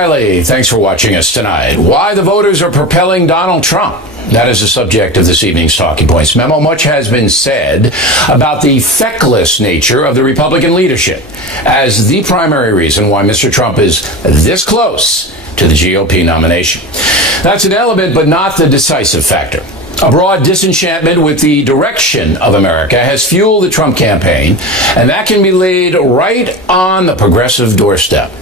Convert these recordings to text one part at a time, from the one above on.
Riley. Thanks for watching us tonight. Why the voters are propelling Donald Trump. That is the subject of this evening's Talking Points memo. Much has been said about the feckless nature of the Republican leadership as the primary reason why Mr. Trump is this close to the GOP nomination. That's an element, but not the decisive factor. A broad disenchantment with the direction of America has fueled the Trump campaign, and that can be laid right on the progressive doorstep.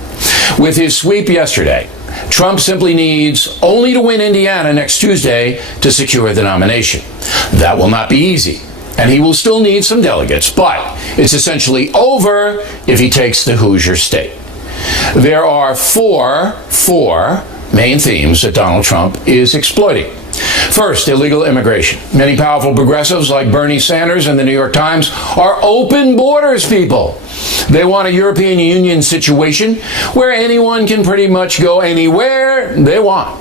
With his sweep yesterday, Trump simply needs only to win Indiana next Tuesday to secure the nomination. That will not be easy, and he will still need some delegates, but it's essentially over if he takes the Hoosier state. There are four main themes that Donald Trump is exploiting. First, illegal immigration. Many powerful progressives like Bernie Sanders and the New York Times are open borders people. They want a European Union situation where anyone can pretty much go anywhere they want.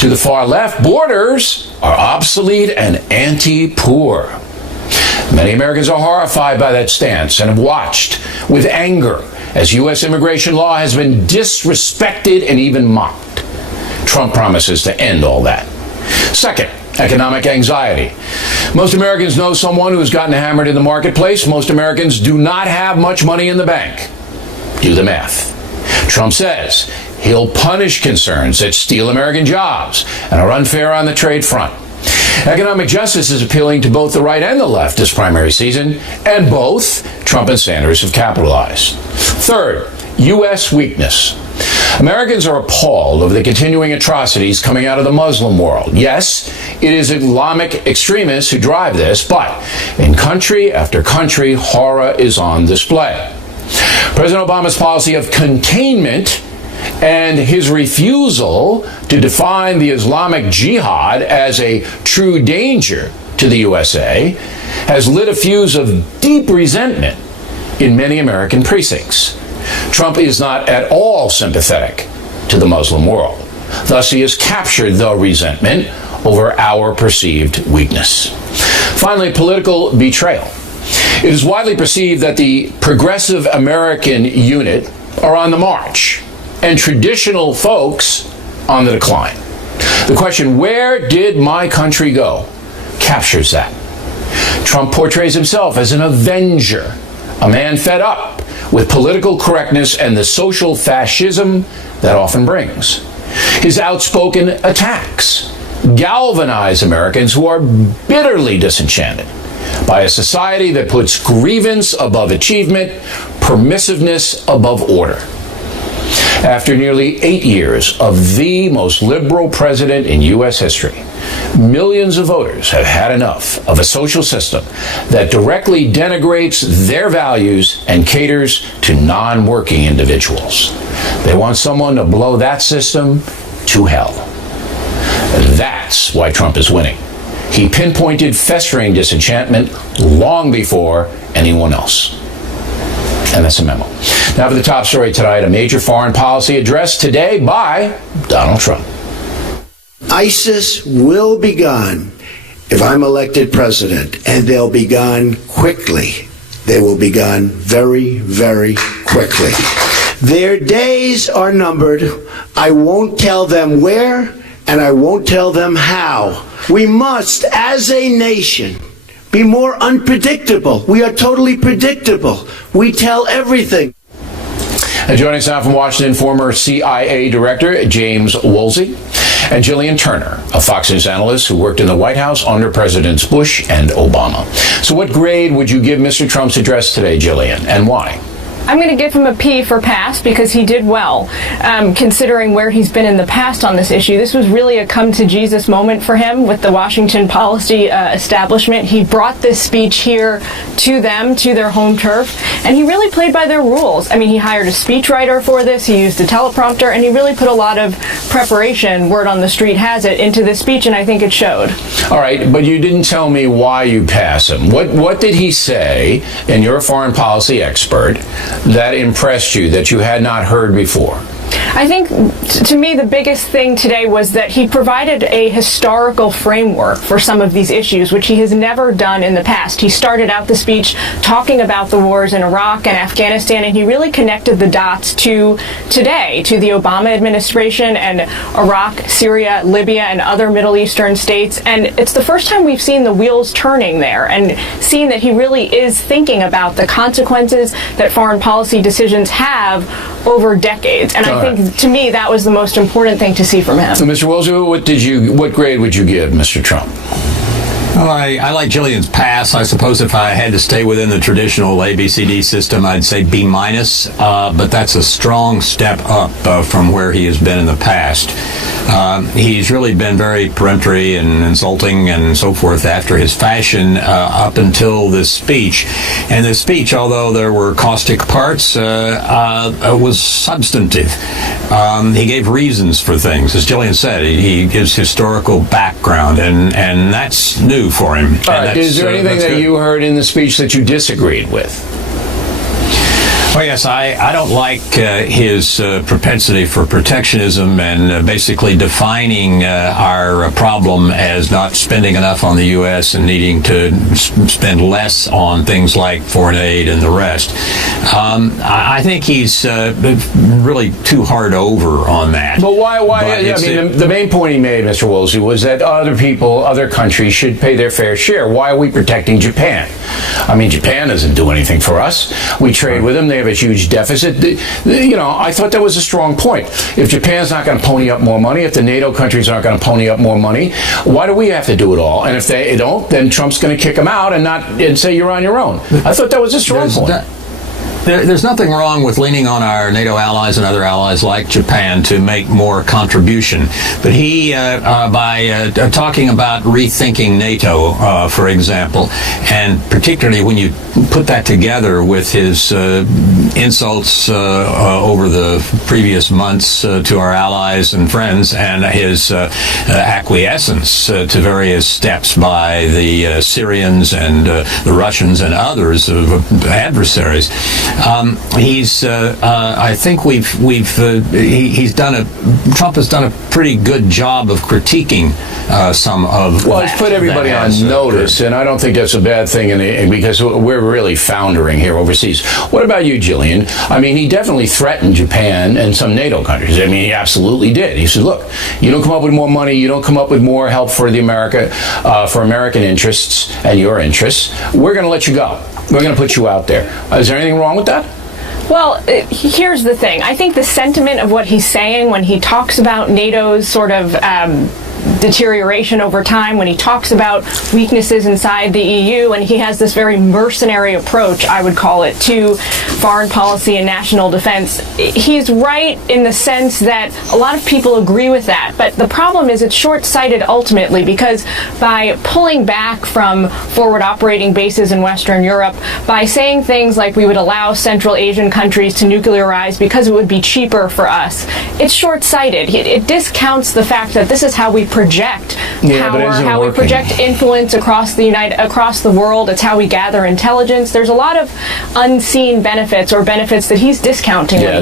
To the far left, borders are obsolete and anti-poor. Many Americans are horrified by that stance and have watched with anger as U.S. immigration law has been disrespected and even mocked. Trump promises to end all that. Second, economic anxiety. Most Americans know someone who has gotten hammered in the marketplace. Most Americans do not have much money in the bank. Do the math. Trump says he'll punish concerns that steal American jobs and are unfair on the trade front. Economic justice is appealing to both the right and the left this primary season, and both Trump and Sanders have capitalized. Third, U.S. weakness. Americans are appalled over the continuing atrocities coming out of the Muslim world. Yes, it is Islamic extremists who drive this, but in country after country, horror is on display. President Obama's policy of containment and his refusal to define the Islamic Jihad as a true danger to the USA has lit a fuse of deep resentment in many American precincts. Trump is not at all sympathetic to the Muslim world. Thus, he has captured the resentment over our perceived weakness. Finally, political betrayal. It is widely perceived that the progressive American unit are on the march and traditional folks on the decline. The question, where did my country go, captures that. Trump portrays himself as an avenger, a man fed up with political correctness and the social fascism that often brings. His outspoken attacks galvanize Americans who are bitterly disenchanted by a society that puts grievance above achievement, permissiveness above order. After nearly 8 years of the most liberal president in U.S. history, millions of voters have had enough of a social system that directly denigrates their values and caters to non-working individuals. They want someone to blow that system to hell. That's why Trump is winning. He pinpointed festering disenchantment long before anyone else. And that's a memo. Now for the top story tonight, a major foreign policy address today by Donald Trump. ISIS will be gone if I'm elected president, and they'll be gone quickly. They will be gone very, very quickly. Their days are numbered. I won't tell them where, and I won't tell them how. We must, as a nation, be more unpredictable. We are totally predictable. We tell everything. And joining us now from Washington, former CIA Director James Woolsey, and Jillian Turner, a Fox News analyst who worked in the White House under Presidents Bush and Obama. So what grade would you give Mr. Trump's address today, Jillian, and why? I'm going to give him a P for pass because he did well, considering where he's been in the past on this issue. This was really a come-to-Jesus moment for him with the Washington policy establishment. He brought this speech here to them, to their home turf, and he really played by their rules. I mean, he hired a speechwriter for this, he used a teleprompter, and he really put a lot of preparation, word on the street has it, into this speech, and I think it showed. All right, but you didn't tell me why you pass him. What did he say, and you're a foreign policy expert, that impressed you, that you had not heard before? I think, to me, the biggest thing today was that he provided a historical framework for some of these issues, which he has never done in the past. He started out the speech talking about the wars in Iraq and Afghanistan, and he really connected the dots to today, to the Obama administration and Iraq, Syria, Libya, and other Middle Eastern states. And it's the first time we've seen the wheels turning there and seen that he really is thinking about the consequences that foreign policy decisions have over decades. And I think, to me, that was the most important thing to see from him. So, Mr. Woolsey, what grade would you give Mr. Trump? Well, I like Jillian's pass. I suppose if I had to stay within the traditional ABCD system, I'd say B-, but that's a strong step up from where he has been in the past. He's really been very peremptory and insulting and so forth after his fashion up until this speech. And this speech, although there were caustic parts, was substantive. He gave reasons for things. As Jillian said, he gives historical background, and that's new for him. All right. Is there anything that you heard in the speech that you disagreed with? Well, yes, I don't like his propensity for protectionism and basically defining our problem as not spending enough on the U.S. and needing to spend less on things like foreign aid and the rest. I think he's really too hard over on that. But why? The main point he made, Mr. Woolsey, was that other countries should pay their fair share. Why are we protecting Japan? I mean, Japan doesn't do anything for us. We trade with them. They have a huge deficit. I thought that was a strong point. If Japan's not going to pony up more money, if the NATO countries aren't going to pony up more money, why do we have to do it all? And if they don't, then Trump's going to kick them out and say you're on your own. I thought that was a strong point. There's nothing wrong with leaning on our NATO allies and other allies like Japan to make more contribution. But he, by talking about rethinking NATO, for example, and particularly when you put that together with his insults over the previous months to our allies and friends, and his acquiescence to various steps by the Syrians and the Russians and others of adversaries, I think Trump has done a pretty good job of critiquing some of. Well, he's put everybody on notice, and I don't think that's a bad thing, because we're really foundering here overseas. What about you, Jillian? I mean, he definitely threatened Japan and some NATO countries. I mean, he absolutely did. He said, "Look, you don't come up with more money, you don't come up with more help for for American interests and your interests, we're going to let you go. We're going to put you out there." Is there anything wrong with that? Well, here's the thing. I think the sentiment of what he's saying when he talks about NATO's sort of deterioration over time, when he talks about weaknesses inside the EU, and he has this very mercenary approach, I would call it, to foreign policy and national defense. He's right in the sense that a lot of people agree with that, but the problem is it's short-sighted ultimately, because by pulling back from forward operating bases in Western Europe, by saying things like we would allow Central Asian countries to nuclearize because it would be cheaper for us, it's short-sighted. It discounts the fact that this is how we project power, how we project influence across the world. It's how we gather intelligence. There's a lot of unseen benefits, or benefits that he's discounting. Yeah,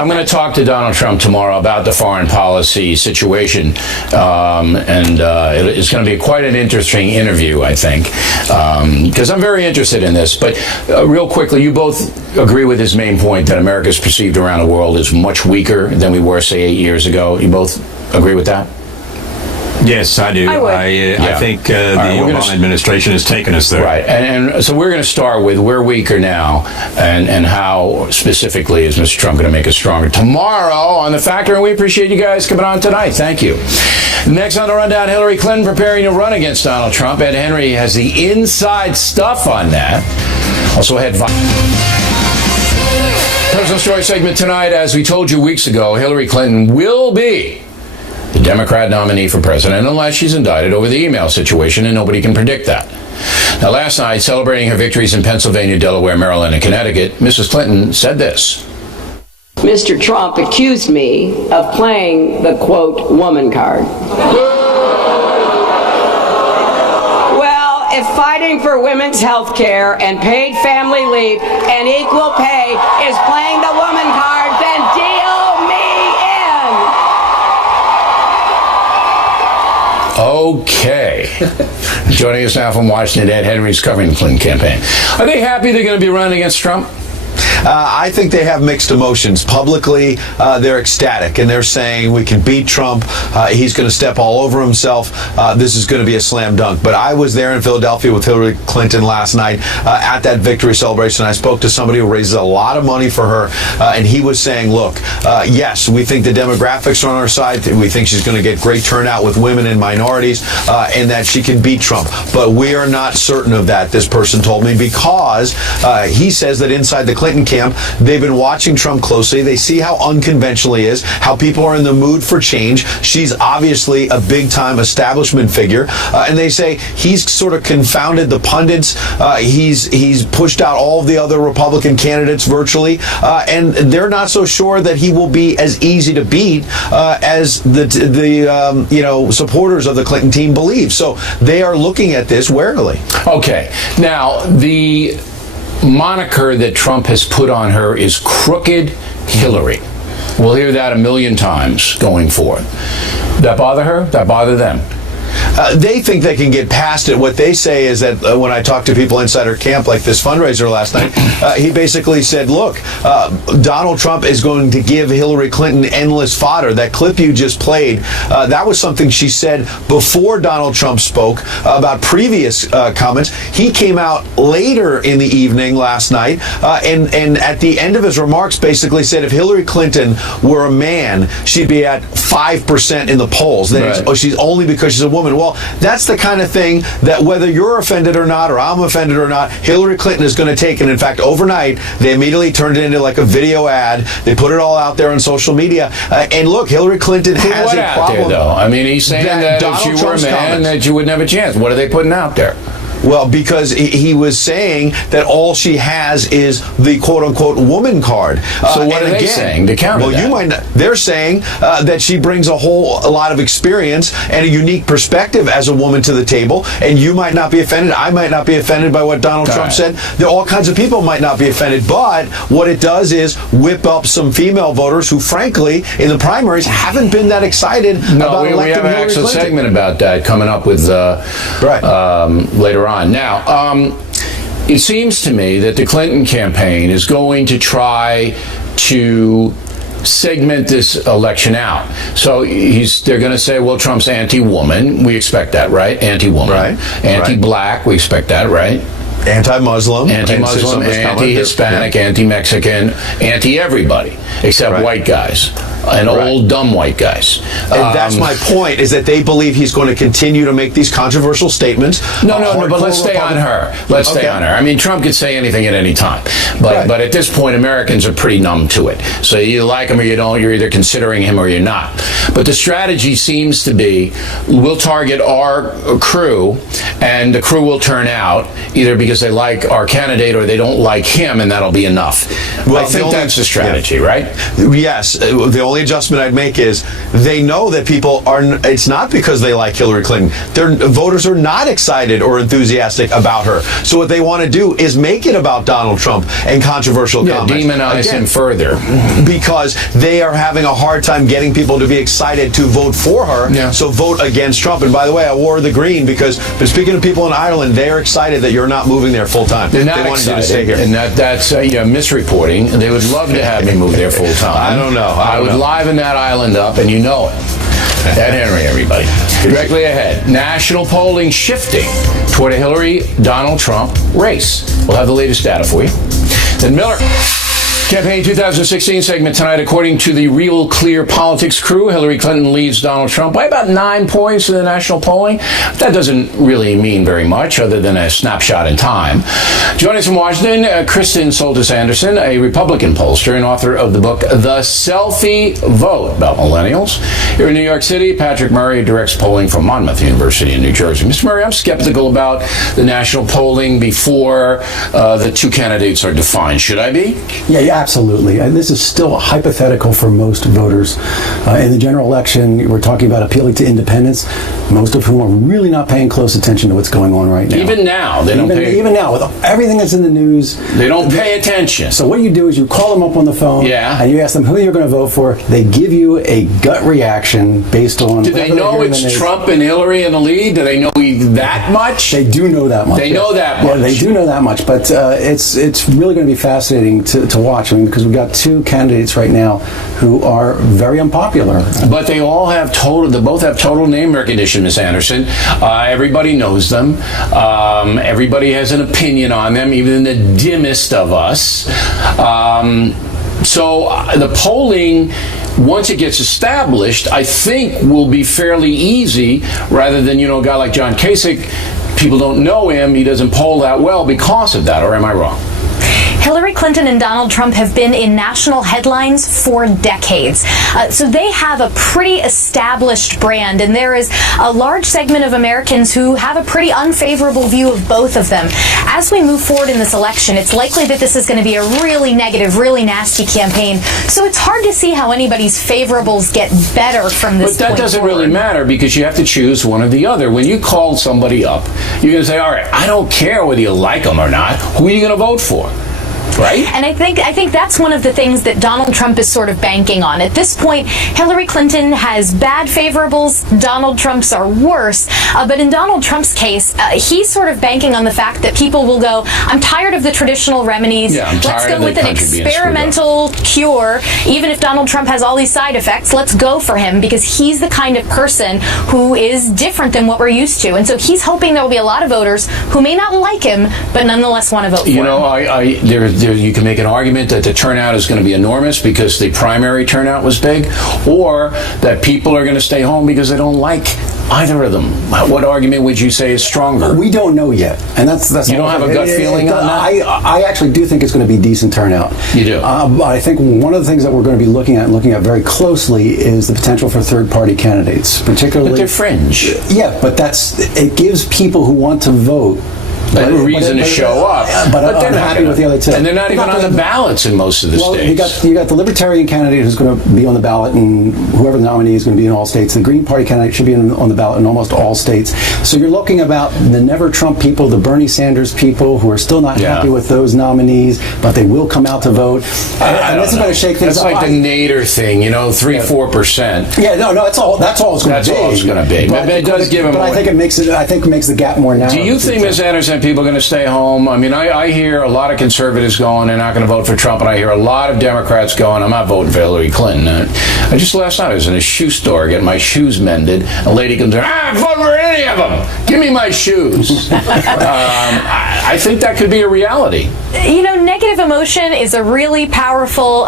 I'm going to talk to Donald Trump tomorrow about the foreign policy situation, and it's going to be quite an interesting interview, I think, because I'm very interested in this. But real quickly, you both agree with his main point that America's perceived around the world is much weaker than we were, say, 8 years ago. You both agree with that? Yes, I do. I think the Obama administration has taken us there. Right, and so we're going to start with we're weaker now, and how specifically is Mr. Trump going to make us stronger tomorrow on The Factor, and we appreciate you guys coming on tonight. Thank you. Next on the rundown, Hillary Clinton preparing to run against Donald Trump. Ed Henry has the inside stuff on that. Also had personal story segment tonight. As we told you weeks ago, Hillary Clinton will be the Democrat nominee for president unless she's indicted over the email situation, and nobody can predict that. Now, last night, celebrating her victories in Pennsylvania, Delaware, Maryland, and Connecticut, Mrs. Clinton said this. Mr. Trump accused me of playing the, quote, woman card. Well, if fighting for women's health care and paid family leave and equal pay is playing the woman card, then deal me Okay. Joining us now from Washington, Ed Henry's covering the Clinton campaign. Are they happy they're going to be running against Trump? I think they have mixed emotions. Publicly, they're ecstatic, and they're saying we can beat Trump. He's going to step all over himself. This is going to be a slam dunk. But I was there in Philadelphia with Hillary Clinton last night at that victory celebration. I spoke to somebody who raises a lot of money for her, and he was saying, look, yes, we think the demographics are on our side. We think she's going to get great turnout with women and minorities, and that she can beat Trump. But we are not certain of that, this person told me, because he says that inside the Clinton camp, they've been watching Trump closely. They see how unconventional he is, how people are in the mood for change. She's obviously a big-time establishment figure, and they say he's sort of confounded the pundits. He's pushed out all of the other Republican candidates virtually, and they're not so sure that he will be as easy to beat as the supporters of the Clinton team believe. So they are looking at this warily. Okay. Now, the moniker that Trump has put on her is Crooked Hillary. We'll hear that a million times going forward. That bother her? That bother them? They think they can get past it. What they say is that when I talk to people inside her camp, like this fundraiser last night, he basically said, look, Donald Trump is going to give Hillary Clinton endless fodder. That clip you just played, that was something she said before Donald Trump spoke about previous comments. He came out later in the evening last night, and at the end of his remarks basically said if Hillary Clinton were a man, she'd be at 5% in the polls. Then she's only because she's a woman. Well, that's the kind of thing that whether you're offended or not, or I'm offended or not, Hillary Clinton is going to take. And in fact, overnight, they immediately turned it into like a video ad. They put it all out there on social media. And look,Illary Clinton has a problem. There, though? I mean, he's saying that if you were a man, that you wouldn't have a chance. What are they putting out there? Well, because he was saying that all she has is the quote-unquote woman card. So what are they saying to counter that? Well, you might not. They're saying that she brings a lot of experience and a unique perspective as a woman to the table, and you might not be offended. I might not be offended by what Donald Trump said. There all kinds of people might not be offended, but what it does is whip up some female voters who, frankly, in the primaries haven't been that excited about electing Hillary Clinton. We have an actual segment about that coming up with later on. Now, it seems to me that the Clinton campaign is going to try to segment this election out. So they're going to say, well, Trump's anti-woman. We expect that, right? Anti-woman. Right. Anti-black. We expect that, right? Anti-Muslim. Anti-Muslim, anti-Hispanic, anti-Mexican, anti-everybody, except white guys. And old, dumb white guys. And that's my point, is that they believe he's going to continue to make these controversial statements. No, but let's stay on her. Let's stay on her. I mean, Trump could say anything at any time. But at this point, Americans are pretty numb to it. So you like him or you don't. You're either considering him or you're not. But the strategy seems to be, we'll target our crew, and the crew will turn out, either because they like our candidate or they don't like him, and that'll be enough. Well, I think that's the strategy, right? Yes. The only adjustment I'd make is they know that people are, it's not because they like Hillary Clinton. Their voters are not excited or enthusiastic about her. So what they want to do is make it about Donald Trump and controversial comments. Demonize him further. Because they are having a hard time getting people to be excited to vote for her. Yeah. So vote against Trump. And by the way, I wore the green because, but speaking of people in Ireland, they are excited that you're not moving there full time. They're not excited. You to stay here. And that's misreporting. They would love to have me move there full time. I don't know. I would liven that island up, and you know it. Ed Henry, everybody. Directly ahead, national polling shifting toward a Hillary-Donald Trump race. We'll have the latest data for you. Then Miller. Campaign 2016 segment tonight. According to the Real Clear Politics crew, Hillary Clinton leads Donald Trump by about 9 points in the national polling. That doesn't really mean very much other than a snapshot in time. Joining us from Washington, Kristen Soltis Anderson, a Republican pollster and author of the book The Selfie Vote about millennials. Here in New York City, Patrick Murray directs polling from Monmouth University in New Jersey. Mr. Murray, I'm skeptical about the national polling before the two candidates are defined. Should I be? Yeah, Absolutely. And this is still hypothetical for most voters. In the general election, we're talking about appealing to independents, most of whom are really not paying close attention to what's going on right now. Even now, they don't pay. Even now, with everything that's in the news, they don't pay attention. So what you do is you call them up on the phone, yeah, and you ask them who you're going to vote for. They give you a gut reaction based on. Do they know it's Trump and Hillary in the lead? Do they know that much? They do know that much. They know that much. Yeah, they do know that much. But it's really going to be fascinating to watch. I mean, because we've got two candidates right now who are very unpopular. But they all have they both have total name recognition, Ms. Anderson. Everybody knows them. Everybody has an opinion on them, even the dimmest of us. So the polling, once it gets established, I think will be fairly easy, rather than, a guy like John Kasich. People don't know him. He doesn't poll that well because of that, or am I wrong? Hillary Clinton and Donald Trump have been in national headlines for decades. So they have a pretty established brand, and there is a large segment of Americans who have a pretty unfavorable view of both of them. As we move forward in this election, it's likely that this is going to be a really negative, really nasty campaign. So it's hard to see how anybody's favorables get better from this point forward. But that doesn't really matter, because you have to choose one or the other. When you call somebody up, you're going to say, all right, I don't care whether you like them or not. Who are you going to vote for? Right? And I think that's one of the things that Donald Trump is sort of banking on. At this point, Hillary Clinton has bad favorables, Donald Trump's are worse. But in Donald Trump's case, he's sort of banking on the fact that people will go, I'm tired of the traditional remedies. Yeah, let's go with an experimental cure. Even if Donald Trump has all these side effects, let's go for him, because he's the kind of person who is different than what we're used to. And so he's hoping there will be a lot of voters who may not like him, but nonetheless want to vote for him. You can make an argument that the turnout is going to be enormous because the primary turnout was big, or that people are going to stay home because they don't like either of them. What argument would you say is stronger? We don't know yet, and that's you don't have a gut feeling on that? I actually do think it's going to be decent turnout. You do? I think one of the things that we're going to be looking at very closely is the potential for third-party candidates, particularly. But they're fringe. Yeah, but it gives people who want to vote a reason to show up. But they're not happy with the other two. And they're not even on the ballots in most of the states. You got the Libertarian candidate who's going to be on the ballot, and whoever the nominee is going to be in all states. The Green Party candidate should be on the ballot in almost all states. So you're looking about the Never Trump people, the Bernie Sanders people, who are still not happy with those nominees, but they will come out to vote. And this is going to shake things up. That's like the Nader thing, 3-4%. Yeah, no, that's all it's going to be. That's all it's going to be. But it does give them. But I think it makes the gap more narrow. Do you think, Ms. Anderson, people are going to stay home? I mean, I hear a lot of conservatives going, they're not going to vote for Trump, and I hear a lot of Democrats going, I'm not voting for Hillary Clinton. I just last night I was in a shoe store getting my shoes mended. A lady comes in, I'm voting for any of them. Give me my shoes. I think that could be a reality. Negative emotion is a really powerful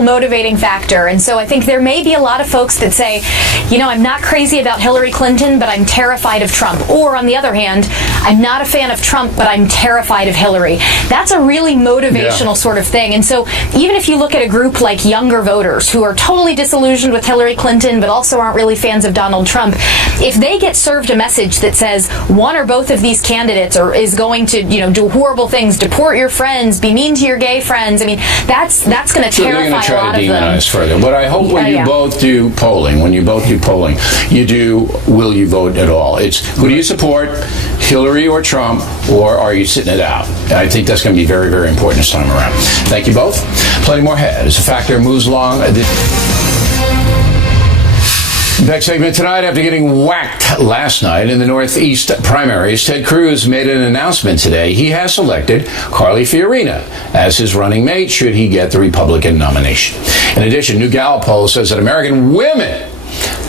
motivating factor. And so I think there may be a lot of folks that say, I'm not crazy about Hillary Clinton, but I'm terrified of Trump. Or on the other hand, I'm not a fan of Trump, but I'm terrified of Hillary. That's a really motivational sort of thing. And so even if you look at a group like younger voters who are totally disillusioned with Hillary Clinton, but also aren't really fans of Donald Trump, if they get served a message that says one or both of these candidates is going to, do horrible things, deport your friends, be mean to your gay friends, I mean, that's going to terrify a lot of them. They're going to try to demonize further. But I hope when you both do polling, will you vote at all? It's who do you support, Hillary or Trump, or are you sitting it out? I think that's going to be very, very important this time around. Thank you both. Plenty more ahead as the Factor moves along. Next segment tonight, after getting whacked last night in the Northeast primaries, Ted Cruz made an announcement today. He has selected Carly Fiorina as his running mate should he get the Republican nomination. In addition, new Gallup poll says that American women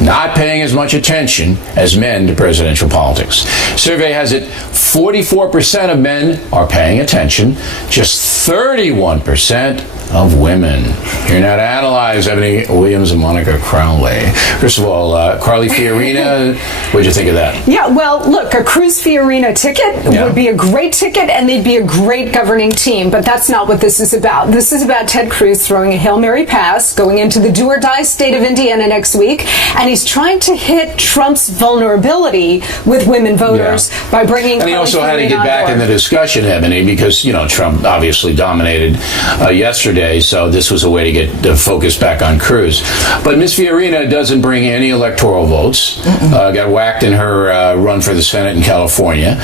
not paying as much attention as men to presidential politics. Survey has it 44% of men are paying attention, just 31% of women. Here now to analyze Ebony Williams and Monica Crowley. First of all, Carly Fiorina, what'd you think of that? Yeah, well, look, a Cruz Fiorina ticket would be a great ticket, and they'd be a great governing team, but that's not what this is about. This is about Ted Cruz throwing a Hail Mary pass, going into the do-or-die state of Indiana next week, and he's trying to hit Trump's vulnerability with women voters by bringing And he also had to get back in the discussion, Ebony, because, Trump obviously dominated yesterday yesterday, so this was a way to get the focus back on Cruz. But Ms. Fiorina doesn't bring any electoral votes. Got whacked in her run for the Senate in California.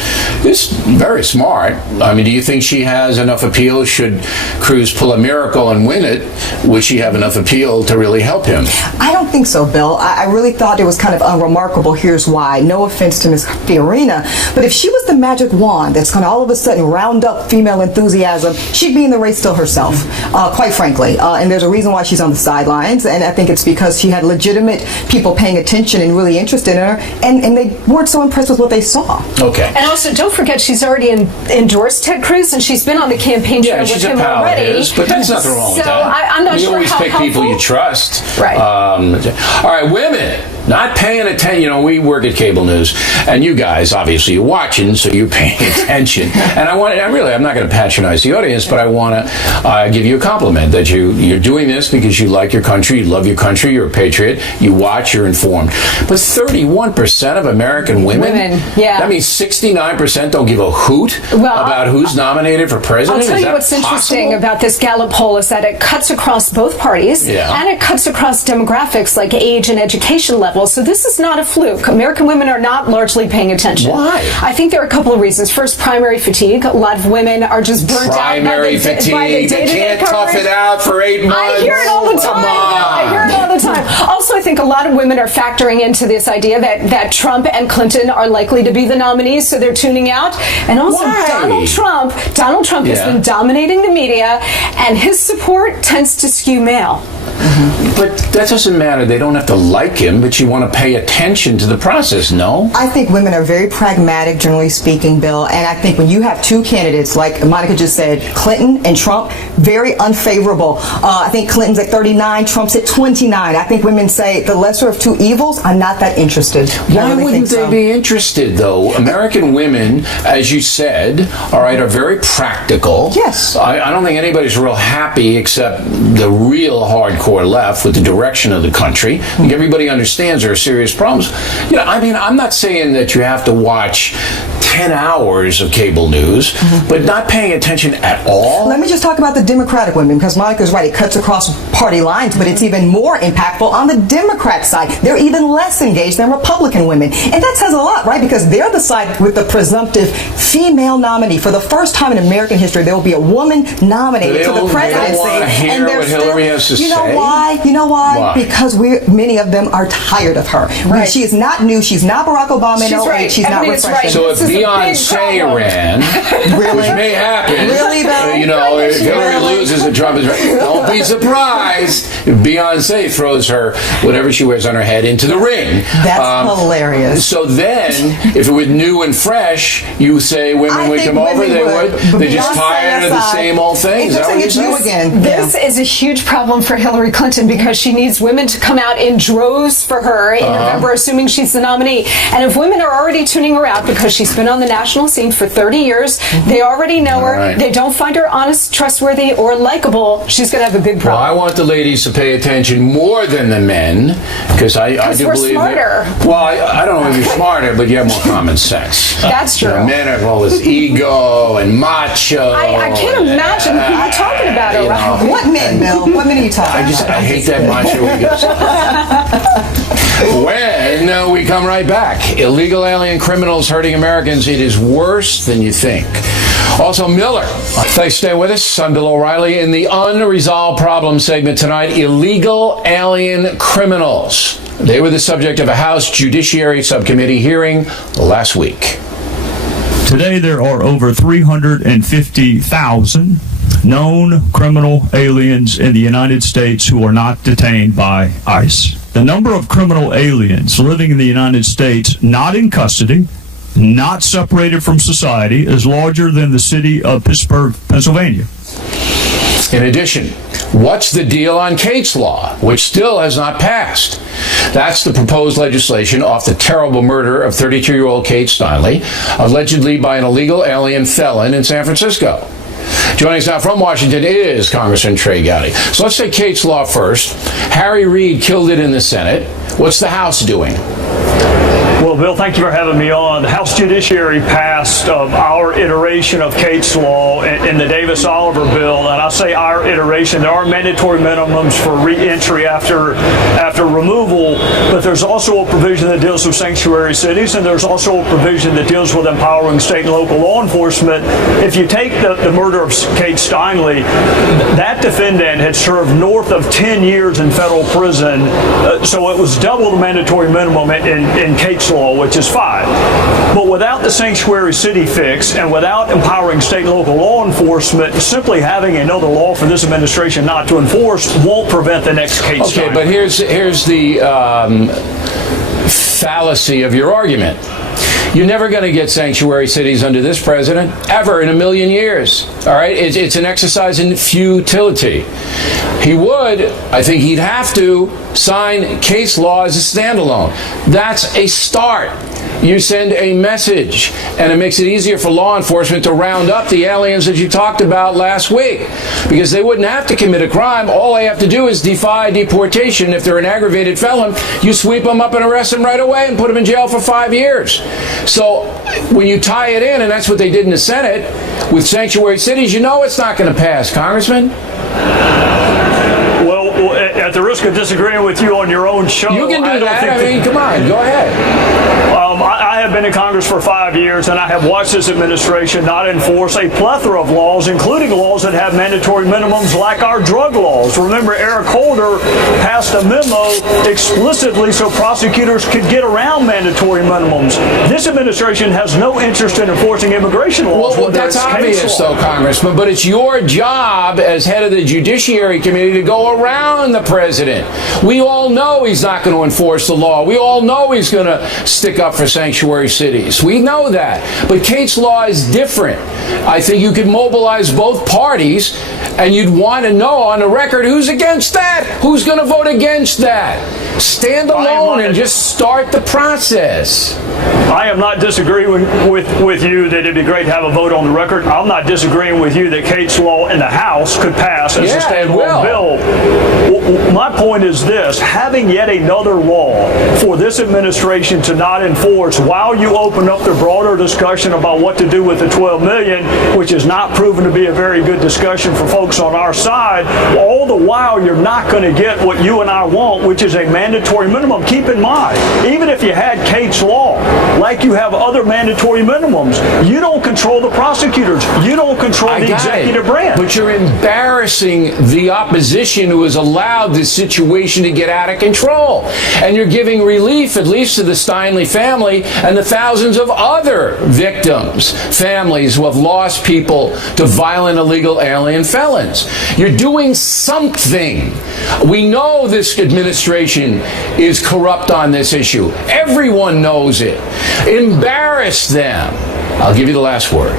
This very smart. I mean, do you think she has enough appeal? Should Cruz pull a miracle and win it, would she have enough appeal to really help him? I don't think so, Bill. I really thought it was kind of unremarkable. Here's why. No offense to Ms. Fiorina, but if she was the magic wand that's going to all of a sudden round up female enthusiasm, she'd be in the race still herself, quite frankly. And there's a reason why she's on the sidelines, and I think it's because she had legitimate people paying attention and really interested in her, and they weren't so impressed with what they saw. Okay. And also, don't forget, she's already endorsed Ted Cruz, and she's been on the campaign trail with him already. But there's nothing wrong with that. I'm not you sure always how pick helpful. people you trust. Right. All right, women not paying attention. You know, we work at cable news, and you guys, obviously, you're watching, so you're paying attention. And I'm not going to patronize the audience, but I want to give you a compliment that you're doing this because you like your country, you love your country, you're a patriot, you watch, you're informed. But 31% of American women, yeah. That means 69% don't give a hoot about who's nominated for president. I'll tell Is you that what's interesting possible? about this Gallup poll is that it cuts across both parties, and it cuts across demographics like age and education level. So this is not a fluke. American women are not largely paying attention. Why? I think there are a couple of reasons. First, primary fatigue. A lot of women are just burnt Primary out by the fatigue. They can't tough it out for 8 months. I hear it all the time. Come on. I hear it all the time. Also, I think a lot of women are factoring into this idea that Trump and Clinton are likely to be the nominees, so they're tuning out. And also, Why? Donald Trump has been dominating the media, and his support tends to skew male. But that doesn't matter. They don't have to like him, but you want to pay attention to the process, no? I think women are very pragmatic, generally speaking, Bill, and I think when you have two candidates, like Monica just said, Clinton and Trump, very unfavorable. I think Clinton's at 39, Trump's at 29. I think women say the lesser of two evils. I'm not that interested. Why wouldn't they be interested, though? American women, as you said, all right, are very practical. Yes. I don't think anybody's real happy except the real hardcore left with the direction of the country. I think everybody understands there are serious problems. You know, I mean, I'm not saying that you have to watch 10 hours of cable news, but not paying attention at all. Let me just talk about the Democratic women, because Monica's right. It cuts across party lines, but it's even more impactful on the Democrat side. They're even less engaged than Republican women. And that says a lot, right? Because they're the side with the presumptive female nominee. For the first time in American history, there will be a woman nominated to the presidency. They don't want to hear what Hillary has to say. You know why? Because many of them are tired of her. Right. She is not new. She's not Barack Obama in 08. She's not refreshing. So if Beyonce ran, which may happen, if Hillary loses and Trump is right, don't be surprised if Beyonce throws her, whatever she wears on her head, into the ring. That's hilarious. So then, if it were new and fresh, you say women would come over, they would. They're just tired of the same old thing. Is that what you're saying? This is a huge problem for Hillary Clinton because she needs women to come out in droves for her in November, assuming she's the nominee. And if women are already tuning her out because she's been on the national scene for 30 years, they already know her, right. They don't find her honest, trustworthy, or likable, she's going to have a big problem. Well, I want the ladies to pay attention more than the men, because I do we're believe smarter. Well, I don't know if you're smarter, but you have more common sense. That's true. Men have all this ego and macho. I can't imagine who you're talking about around. What men, Bill? What men are you talking about? I hate that macho ego. When we come right back, illegal alien criminals hurting Americans, it is worse than you think. Also, Miller. Thanks for staying with us. I'm Bill O'Reilly. In the Unresolved Problem segment tonight, illegal alien criminals. They were the subject of a House Judiciary Subcommittee hearing last week. Today, there are over 350,000 known criminal aliens in the United States who are not detained by ICE. The number of criminal aliens living in the United States, not in custody, not separated from society, is larger than the city of Pittsburgh, Pennsylvania. In addition, what's the deal on Kate's Law, which still has not passed? That's the proposed legislation off the terrible murder of 32-year-old Kate Steinle, allegedly by an illegal alien felon in San Francisco. Joining us now from Washington is Congressman Trey Gowdy. So let's take Kate's Law first. Harry Reid killed it in the Senate. What's the House doing? Well, Bill, thank you for having me on. The House Judiciary passed our iteration of Kate's Law in the Davis-Oliver bill, and I say our iteration. There are mandatory minimums for re-entry after removal, but there's also a provision that deals with sanctuary cities, and there's also a provision that deals with empowering state and local law enforcement. If you take the murder of Kate Steinle, that defendant had served north of 10 years in federal prison, so it was double the mandatory minimum in Kate's Law, which is 5. But without the sanctuary city fix and without empowering state and local law enforcement, simply having another law for this administration not to enforce won't prevent the next Kate Steinle. Okay, but here's the fallacy of your argument. You're never going to get sanctuary cities under this president, ever in a million years. All right? It's an exercise in futility. He would, I think he'd have to, sign case law as a standalone. That's a start. You send a message, and it makes it easier for law enforcement to round up the aliens that you talked about last week, because they wouldn't have to commit a crime. All they have to do is defy deportation. If they're an aggravated felon, you sweep them up and arrest them right away and put them in jail for 5 years. So when you tie it in, and that's what they did in the Senate with sanctuary cities, you know it's not going to pass, Congressman. Well, at the risk of disagreeing with you on your own show, you can do that. I mean, come on, go ahead. I have been in Congress for 5 years, and I have watched this administration not enforce a plethora of laws, including laws that have mandatory minimums like our drug laws. Remember, Eric Holder passed a memo explicitly so prosecutors could get around mandatory minimums. This administration has no interest in enforcing immigration laws. Well, that's obvious, though, Congressman, but it's your job as head of the Judiciary Committee to go around the president. We all know he's not going to enforce the law. We all know he's going to stick up for sanctuary cities. We know that. But Kate's Law is different. I think you could mobilize both parties, and you'd want to know on the record who's against that, who's going to vote against that. Stand alone and just start the process. I am not disagreeing with you that it'd be great to have a vote on the record. I'm not disagreeing with you that Kate's Law in the House could pass as a standalone bill. My point is this: having yet another law for this administration to not enforce while you open up the broader discussion about what to do with the $12 million, which is not proven to be a very good discussion for folks on our side, all the while you're not going to get what you and I want, which is a mandatory minimum. Keep in mind, even if you had Kate's Law, like you have other mandatory minimums, you don't control the prosecutors. You don't control the executive branch. But you're embarrassing the opposition who has allowed this situation to get out of control. And you're giving relief, at least to the Steinle family and the thousands of other victims, families who have lost people to violent, illegal alien felons. You're doing something. We know this administration is corrupt on this issue. Everyone knows it. Embarrass them. I'll give you the last word.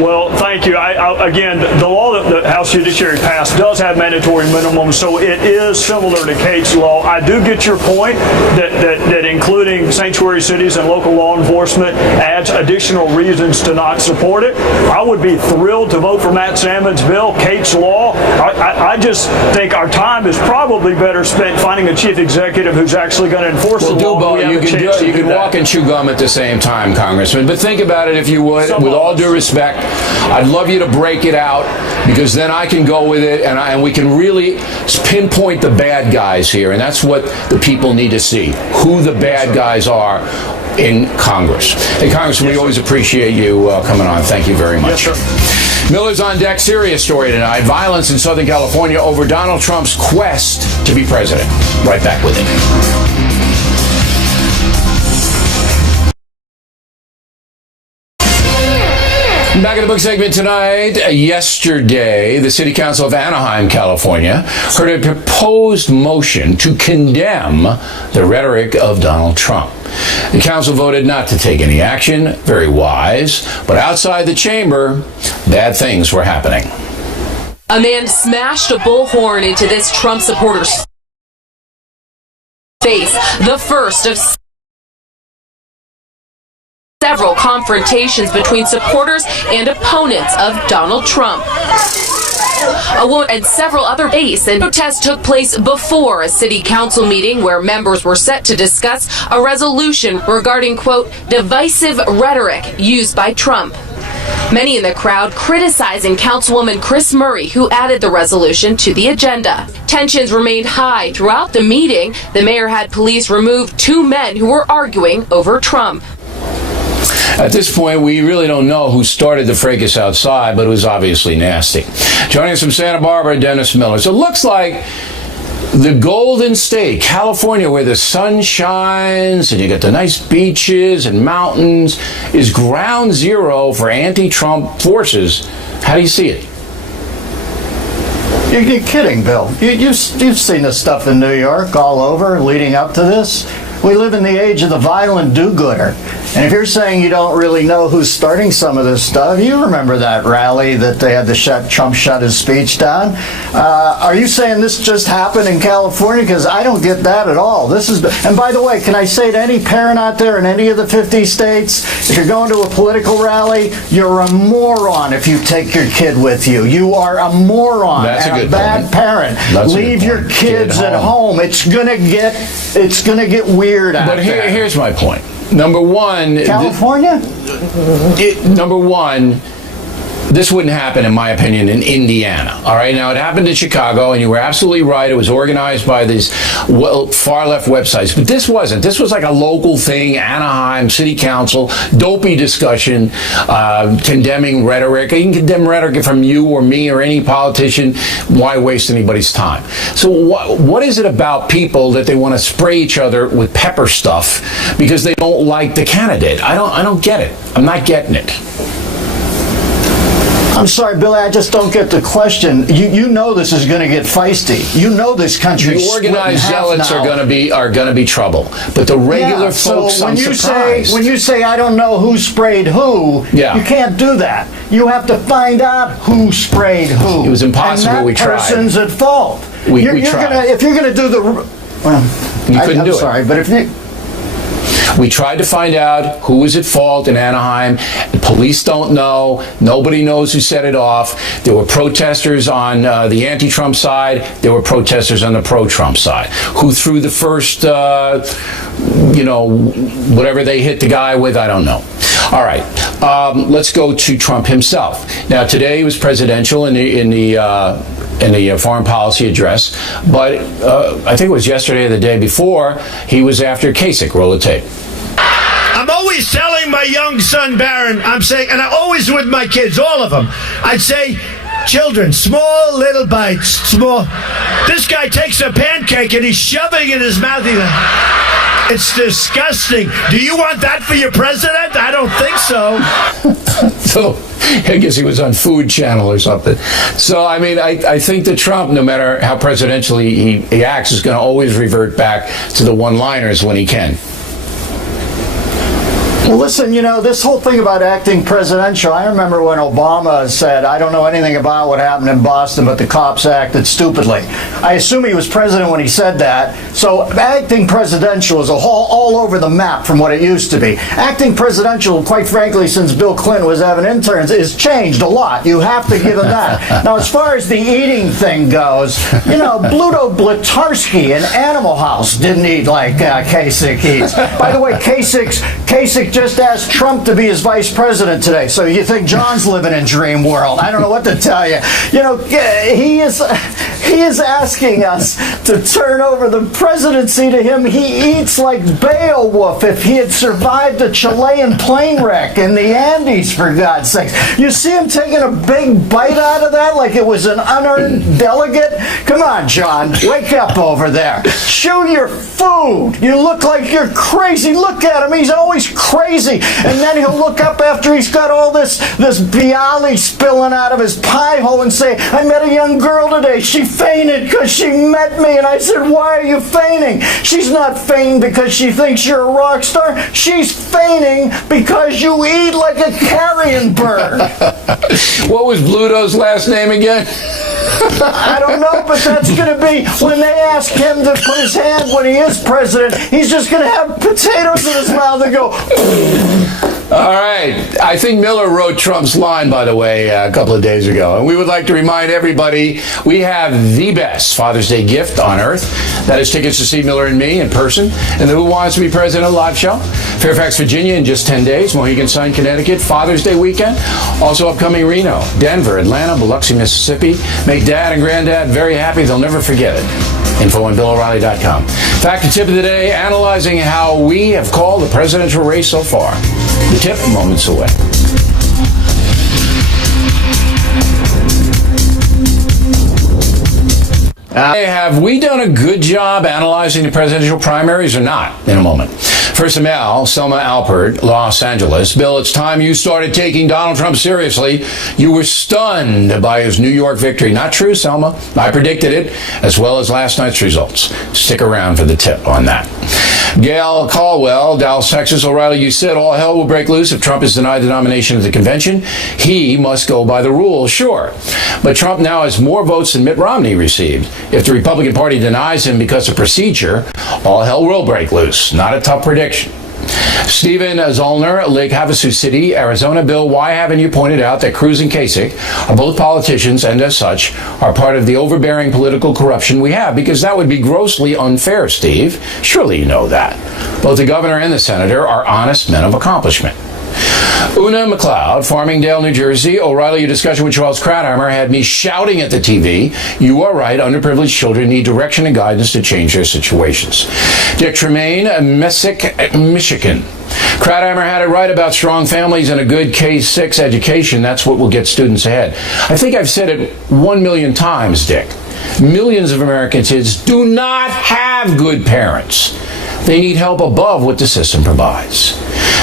Well, thank you. Again, the law that the House Judiciary passed does have mandatory minimums, so it is similar to Kate's Law. I do get your point that including sanctuary cities and local law enforcement adds additional reasons to not support it. I would be thrilled to vote for Matt Salmon's bill, Kate's Law. I just think our time is probably better spent finding a chief executive who's actually going to enforce the law. You can walk and chew gum at the same time, Congressman. But think about it, if you would, with all due respect. I'd love you to break it out, because then I can go with it, and we can really pinpoint the bad guys here, and that's what the people need to see, who the bad guys are in Congress. Hey, Congressman, we always appreciate you coming on. Thank you very much. Yes, sir. Miller's on deck. Serious story tonight. Violence in Southern California over Donald Trump's quest to be president. Right back with him. Back in the book segment tonight. Yesterday, the City Council of Anaheim, California, heard a proposed motion to condemn the rhetoric of Donald Trump. The council voted not to take any action. Very wise. But outside the chamber, bad things were happening. A man smashed a bullhorn into this Trump supporter's face, the first of several confrontations between supporters and opponents of Donald Trump. A woman and several other base and protests took place before a city council meeting where members were set to discuss a resolution regarding, quote, divisive rhetoric used by Trump. Many in the crowd criticizing Councilwoman Chris Murray, who added the resolution to the agenda. Tensions remained high throughout the meeting. The mayor had police remove 2 men who were arguing over Trump. At this point, we really don't know who started the fracas outside, but it was obviously nasty. Joining us from Santa Barbara, Dennis Miller. So it looks like the Golden State, California, where the sun shines and you get the nice beaches and mountains, is ground zero for anti-Trump forces. How do you see it? You're kidding, Bill. You've seen this stuff in New York all over leading up to this. We live in the age of the violent do-gooder. And if you're saying you don't really know who's starting some of this stuff, you remember that rally that they had to Trump shut his speech down. Are you saying this just happened in California? Because I don't get that at all. And by the way, can I say to any parent out there in any of the 50 states, if you're going to a political rally, you're a moron if you take your kid with you. You are a moron. That's and a good bad point. parent. Leave your kids at home. It's gonna get weird out there. But here's my point. Number one, California? Number one, this wouldn't happen, in my opinion, in Indiana. All right, now it happened in Chicago, and you were absolutely right. It was organized by these far-left websites, but this wasn't. This was like a local thing, Anaheim City Council, dopey discussion, condemning rhetoric. You can condemn rhetoric from you or me or any politician. Why waste anybody's time? So what is it about people that they want to spray each other with pepper stuff because they don't like the candidate? I don't get it. I'm not getting it. I'm sorry, Billy, I just don't get the question. You know this is going to get feisty. You know this country. The organized zealots are going to be trouble, but the regular folks, so I'm surprised. When you say I don't know who sprayed who, you can't do that. You have to find out who sprayed who. It was impossible. And that we tried. person's at fault. We tried. If you're going to do the, you couldn't do it. I'm sorry, but if you. We tried to find out who was at fault in Anaheim. The police don't know. Nobody knows who set it off. There were protesters on the anti-Trump side. There were protesters on the pro-Trump side. Who threw the first, whatever they hit the guy with, I don't know. All right, let's go to Trump himself. Now, today he was presidential in the foreign policy address, but I think it was yesterday or the day before, he was after Kasich. Roll the tape. I'm always telling my young son, Barron, I'm saying, and I'm always with my kids, all of them, I'd say, children, small little bites, small. This guy takes a pancake and he's shoving it in his mouth. It's disgusting. Do you want that for your president? I don't think so. So I guess he was on Food Channel or something. So, I mean, I think that Trump, no matter how presidentially he acts, is going to always revert back to the one-liners when he can. Well, listen, this whole thing about acting presidential, I remember when Obama said, I don't know anything about what happened in Boston, but the cops acted stupidly. I assume he was president when he said that. So acting presidential is all over the map from what it used to be. Acting presidential, quite frankly, since Bill Clinton was having interns, has changed a lot. You have to give him that. Now, as far as the eating thing goes, Bluto Blatarsky in Animal House didn't eat like Kasich eats. By the way, Kasich just asked Trump to be his vice president today. So you think John's living in dream world? I don't know what to tell you. He is asking us to turn over the presidency to him. He eats like Beowulf if he had survived a Chilean plane wreck in the Andes, for God's sakes. You see him taking a big bite out of that like it was an unearned delegate? Come on, John, wake up over there. Chew your food. You look like you're crazy. Look at him. He's always crazy. And then he'll look up after he's got all this Bialy spilling out of his pie hole and say, I met a young girl today. She fainted because she met me. And I said, why are you fainting? She's not fainting because she thinks you're a rock star. She's fainting because you eat like a carrion bird. What was Bluto's last name again? I don't know, but that's going to be, when they ask him to put his hand when he is president, he's just going to have potatoes in his mouth and go. All right. I think Miller wrote Trump's line, by the way, a couple of days ago. And we would like to remind everybody we have the best Father's Day gift on earth. That is tickets to see Miller and me in person and the Who Wants to Be President live show. Fairfax, Virginia in just 10 days. Mohegan Sun, Connecticut, Father's Day weekend. Also upcoming Reno, Denver, Atlanta, Biloxi, Mississippi. Make Dad and Granddad very happy. They'll never forget it. Info on BillO'Reilly.com. Fact and tip of the day, analyzing how we have called the presidential race so far. The tip, moments away. Have we done a good job analyzing the presidential primaries or not? In a moment. First of all, Selma Alpert, Los Angeles. Bill, it's time you started taking Donald Trump seriously. You were stunned by his New York victory. Not true, Selma. I predicted it, as well as last night's results. Stick around for the tip on that. Gail Caldwell, Dallas, Texas. O'Reilly, you said all hell will break loose if Trump is denied the nomination at the convention. He must go by the rules, sure. But Trump now has more votes than Mitt Romney received. If the Republican Party denies him because of procedure, all hell will break loose. Not a tough prediction. Stephen Zollner, Lake Havasu City, Arizona. Bill, why haven't you pointed out that Cruz and Kasich are both politicians and as such are part of the overbearing political corruption we have? Because that would be grossly unfair, Steve. Surely you know that. Both the governor and the senator are honest men of accomplishment. Una McLeod, Farmingdale, New Jersey. O'Reilly, your discussion with Charles Krauthammer had me shouting at the TV. You are right. Underprivileged children need direction and guidance to change their situations. Dick Tremaine, Messick, Michigan. Krauthammer had it right about strong families and a good K-6 education. That's what will get students ahead. I think I've said it 1 million times, Dick. Millions of American kids do not have good parents. They need help above what the system provides.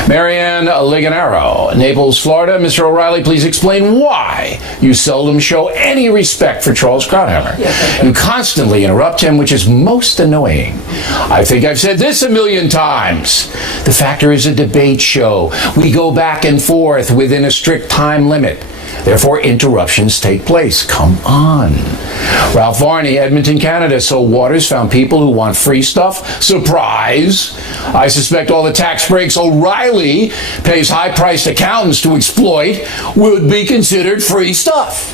Marianne Liganaro, Naples, Florida. Mr. O'Reilly, please explain why you seldom show any respect for Charles Krauthammer. You constantly interrupt him, which is most annoying. I think I've said this 1 million times. The Factor is a debate show. We go back and forth within a strict time limit. Therefore, interruptions take place. Come on. Ralph Varney, Edmonton, Canada. So Waters found people who want free stuff? Surprise! I suspect all the tax breaks O'Reilly pays high-priced accountants to exploit would be considered free stuff.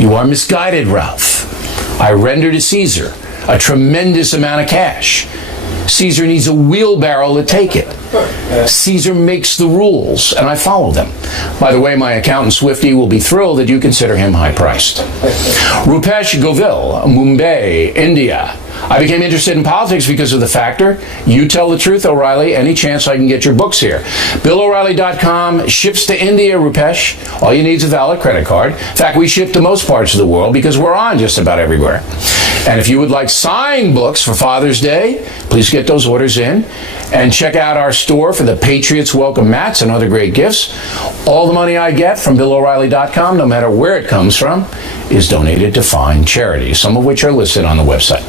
You are misguided, Ralph. I render to Caesar a tremendous amount of cash. Caesar needs a wheelbarrow to take it. Caesar makes the rules, and I follow them. By the way, my accountant Swifty will be thrilled that you consider him high-priced. Rupesh Govil, Mumbai, India. I became interested in politics because of the Factor. You tell the truth, O'Reilly. Any chance I can get your books here? BillO'Reilly.com ships to India, Rupesh. All you need is a valid credit card. In fact, we ship to most parts of the world because we're on just about everywhere. And if you would like signed books for Father's Day, please get those orders in. And check out our store for the Patriots Welcome Mats and other great gifts. All the money I get from BillO'Reilly.com, no matter where it comes from, is donated to fine charities, some of which are listed on the website.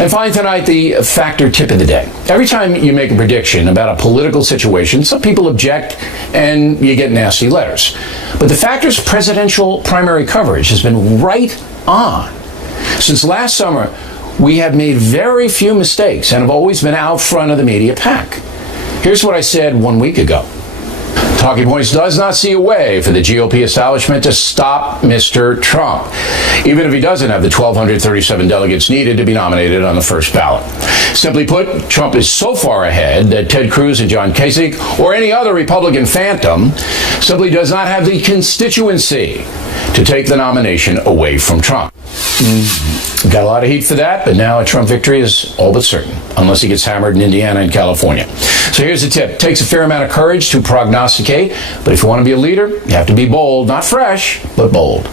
And finally tonight, the Factor tip of the day. Every time you make a prediction about a political situation, some people object and you get nasty letters. But the Factor's presidential primary coverage has been right on. Since last summer, we have made very few mistakes and have always been out front of the media pack. Here's what I said 1 week ago. Talking Points does not see a way for the GOP establishment to stop Mr. Trump, even if he doesn't have the 1,237 delegates needed to be nominated on the first ballot. Simply put, Trump is so far ahead that Ted Cruz and John Kasich, or any other Republican phantom, simply does not have the constituency to take the nomination away from Trump. Got a lot of heat for that, but now a Trump victory is all but certain, unless he gets hammered in Indiana and California. So here's the tip. It takes a fair amount of courage to prognosticate, but if you want to be a leader, you have to be bold. Not fresh, but bold.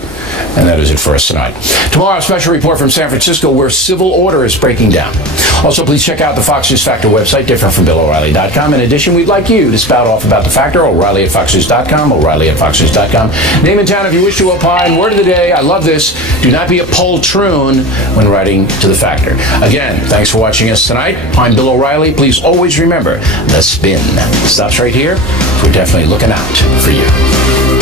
And that is it for us tonight. Tomorrow, a special report from San Francisco where civil order is breaking down. Also, please check out the Fox News Factor website, different from BillO'Reilly.com. In addition, we'd like you to spout off about the Factor, O'Reilly at FoxNews.com, O'Reilly at FoxNews.com. Name in town if you wish to opine. Word of the day, I love this. Do not be a poltroon when writing to the Factor. Again, thanks for watching us tonight. I'm Bill O'Reilly. Please always remember, the spin stops right here. We're definitely looking out for you.